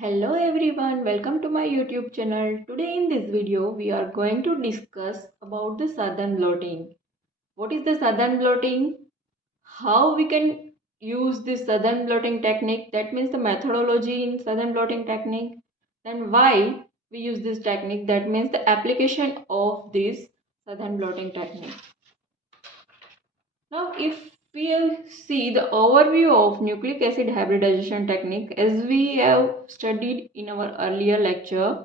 Hello everyone, welcome to my YouTube channel. Today in this video we are going to discuss about the southern blotting. What is the southern blotting? How we can use this southern blotting technique, that means the methodology in southern blotting technique. Then why we use this technique, that means the application of this southern blotting technique. Now, if we'll see the overview of nucleic acid hybridization technique as we have studied in our earlier lecture,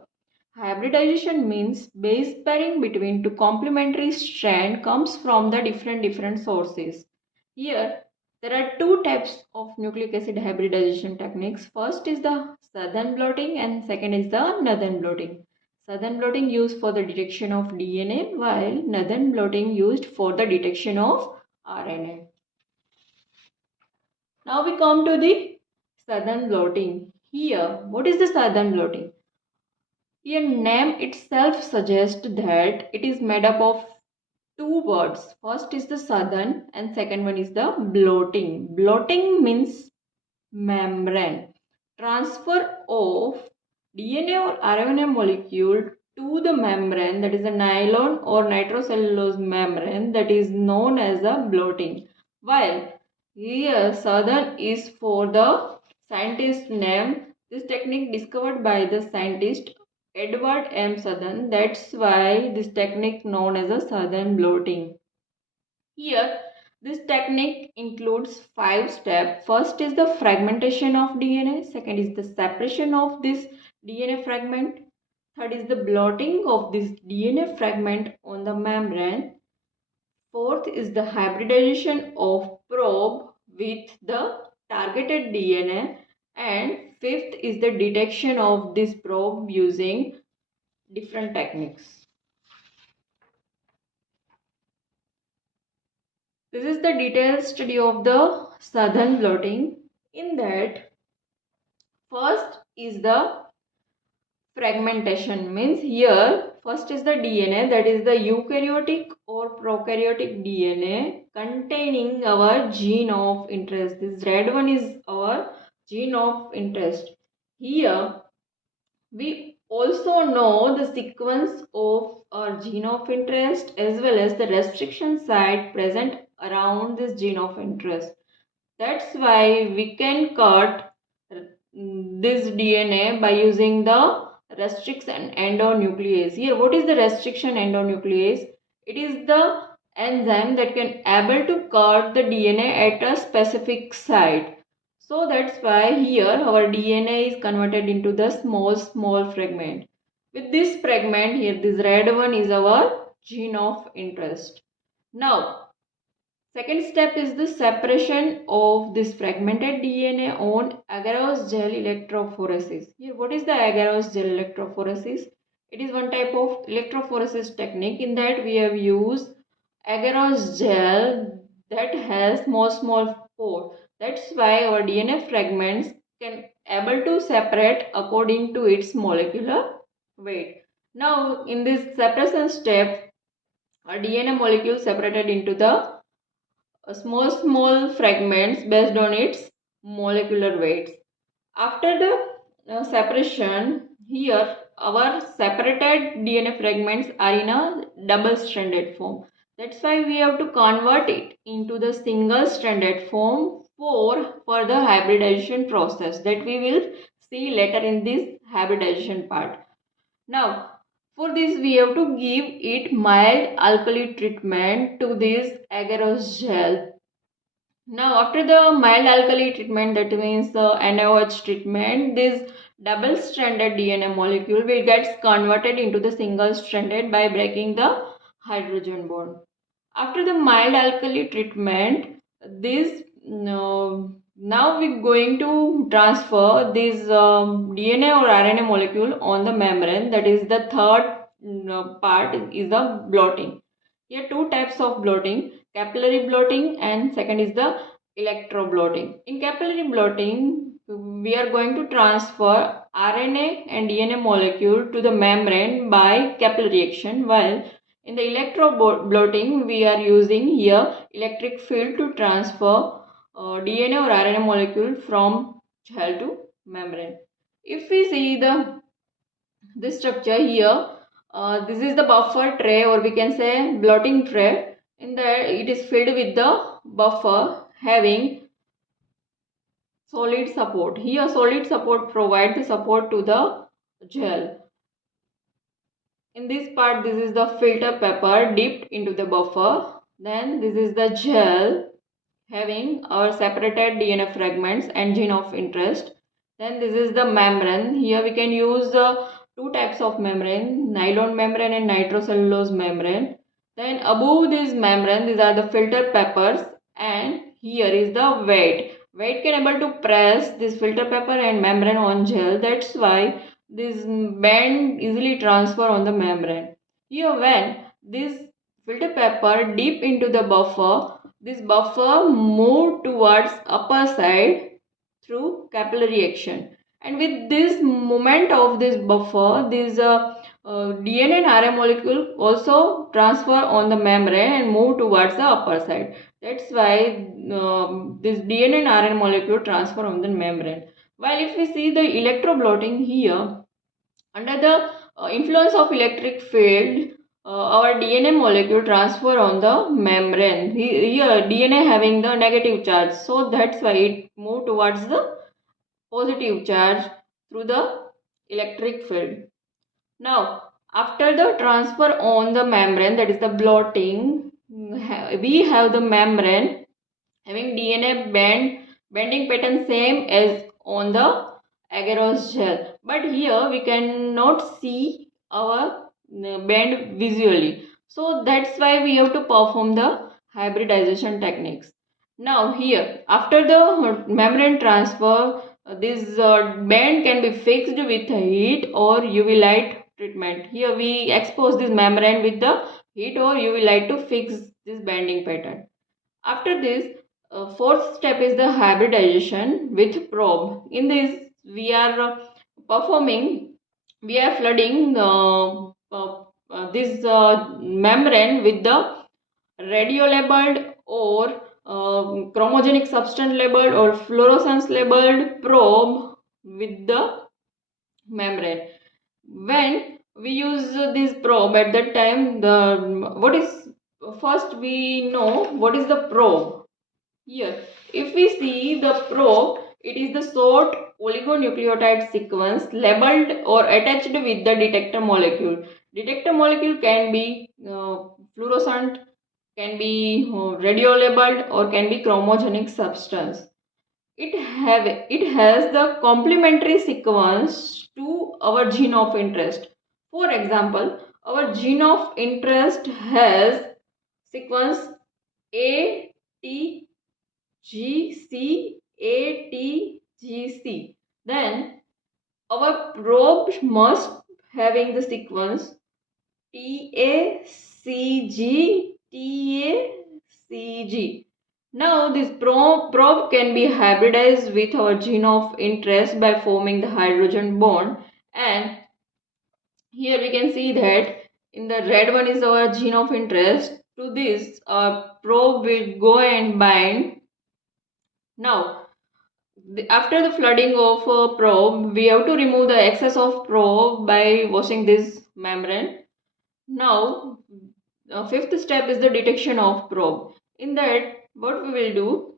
hybridization means base pairing between two complementary strands comes from the different sources. Here, there are two types of nucleic acid hybridization techniques. First is the southern blotting and second is the northern blotting. Southern blotting used for the detection of DNA while northern blotting used for the detection of RNA. Now we come to the southern blotting. Here, what is the southern blotting? Here, name itself suggests that it is made up of two words. First is the southern and second one is the blotting. Blotting means membrane. Transfer of DNA or RNA molecule to the membrane, that is a nylon or nitrocellulose membrane, that is known as a blotting. While here southern is for the scientist name. This technique discovered by the scientist Edward M. Southern. That's why this technique known as a southern blotting. Here, this technique includes 5 steps. First is the fragmentation of DNA. Second is the separation of this DNA fragment. Third is the blotting of this DNA fragment on the membrane. Fourth is the hybridization of probe with the targeted DNA. And fifth is the detection of this probe using different techniques. This is the detailed study of the southern blotting. In that, first is the fragmentation, means here first is the DNA, that is the eukaryotic or prokaryotic DNA containing our gene of interest. This red one is our gene of interest. Here we also know the sequence of our gene of interest as well as the restriction site present around this gene of interest. That's why we can cut this DNA by using the restriction endonuclease. Here, what is the restriction endonuclease? It is the enzyme that can able to cut the DNA at a specific site. So that's why here our DNA is converted into the small fragment. With this fragment here, this red one is our gene of interest. Now, second step is the separation of this fragmented DNA on agarose gel electrophoresis. Here, what is the agarose gel electrophoresis? It is one type of electrophoresis technique. In that we have used agarose gel that has small pore. That's why our DNA fragments can able to separate according to its molecular weight. Now, in this separation step, a DNA molecule separated into the small fragments based on its molecular weights. After the separation, here our separated DNA fragments are in a double stranded form. That's why we have to convert it into the single stranded form for further hybridization process that we will see later in this hybridization part. Now, for this we have to give it mild alkali treatment to this agarose gel. Now, after the mild alkali treatment, that means the NaOH treatment, this double stranded DNA molecule will get converted into the single stranded by breaking the hydrogen bond. After the mild alkali treatment, this now we're going to transfer this DNA or RNA molecule on the membrane. That is the third part is the blotting. Here two types of blotting, capillary blotting and second is the electroblotting. In capillary blotting, we are going to transfer RNA and DNA molecule to the membrane by capillary action, while in the electroblotting, we are using here electric field to transfer DNA or RNA molecule from gel to membrane. If we see this structure here, this is the buffer tray, or we can say blotting tray. In there it is filled with the buffer having solid support. Here solid support provides the support to the gel. In this part, this is the filter paper dipped into the buffer. Then this is the gel having our separated DNA fragments and gene of interest. Then this is the membrane. Here we can use two types of membrane, nylon membrane and nitrocellulose membrane. Then above this membrane, these are the filter papers, and here is the weight. Weight can able to press this filter paper and membrane on gel. That's why this band easily transfer on the membrane. Here when this filter paper dip into the buffer, this buffer move towards upper side through capillary action, and with this movement of this buffer, this DNA and RNA molecule also transfer on the membrane and move towards the upper side. That's why this DNA and RNA molecule transfer on the membrane. While if we see the electroblotting here, under the influence of electric field, our DNA molecule transfer on the membrane. Here DNA having the negative charge, so that's why it move towards the positive charge through the electric field. Now, after the transfer on the membrane, that is the blotting, we have the membrane having DNA bending pattern same as on the agarose gel, but here we cannot see our bend visually, so that's why we have to perform the hybridization techniques. Now here, after the membrane transfer, this bend can be fixed with heat or UV light treatment. Here we expose this membrane with the heat or UV light to fix this bending pattern. After this, fourth step is the hybridization with probe. In this, we are we are flooding this membrane with the radio labeled or chromogenic substance labeled or fluorescence labeled probe with the membrane. When we use this probe at that time, what is first we know what is the probe. Here, if we see the probe, it is the short oligonucleotide sequence labeled or attached with the detector molecule. Detector molecule can be fluorescent, can be radio labeled, or can be chromogenic substance. It has the complementary sequence to our gene of interest. For example, our gene of interest has sequence A T G C A T G C. Then our probe must having the sequence T A C G T A C G. Now this probe can be hybridized with our gene of interest by forming the hydrogen bond, and here we can see that in the red one is our gene of interest. To this probe will go and bind. Now after the flooding of a probe, we have to remove the excess of probe by washing this membrane. Now fifth step is the detection of probe. In that, what we will do,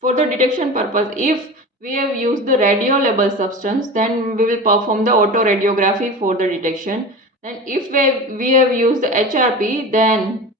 for the detection purpose, if we have used the radio label substance, then we will perform the autoradiography for the detection. And if we have used the HRP, then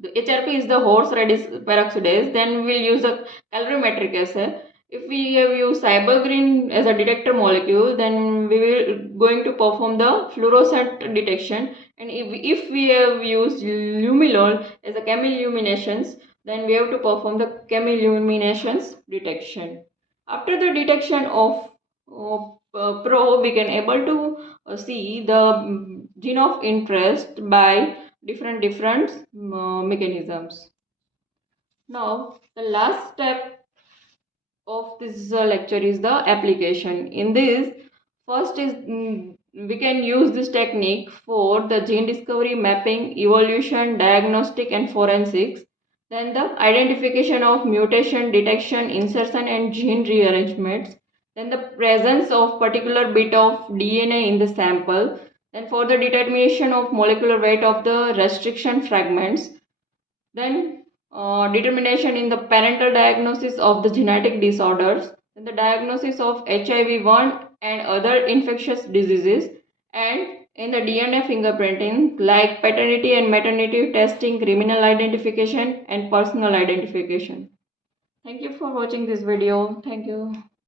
the HRP is the horse radish peroxidase, then we will use the calorimetric assay. If we have used cybergreen as a detector molecule, then we will going to perform the fluorescent detection. And if we have used luminol as a chemiluminations, then we have to perform the chemiluminations detection. After the detection of probe, we can able to see the gene of interest by different mechanisms. Now the last step of this lecture is the application. In this, first is we can use this technique for the gene discovery, mapping, evolution, diagnostic and forensics. Then the identification of mutation, detection, insertion and gene rearrangements. then the presence of particular bit of DNA in the sample, then for the determination of molecular weight of the restriction fragments, then determination in the parental diagnosis of the genetic disorders, then the diagnosis of HIV-1 and other infectious diseases, and in the DNA fingerprinting like paternity and maternity testing, criminal identification and personal identification. Thank you for watching this video. Thank you.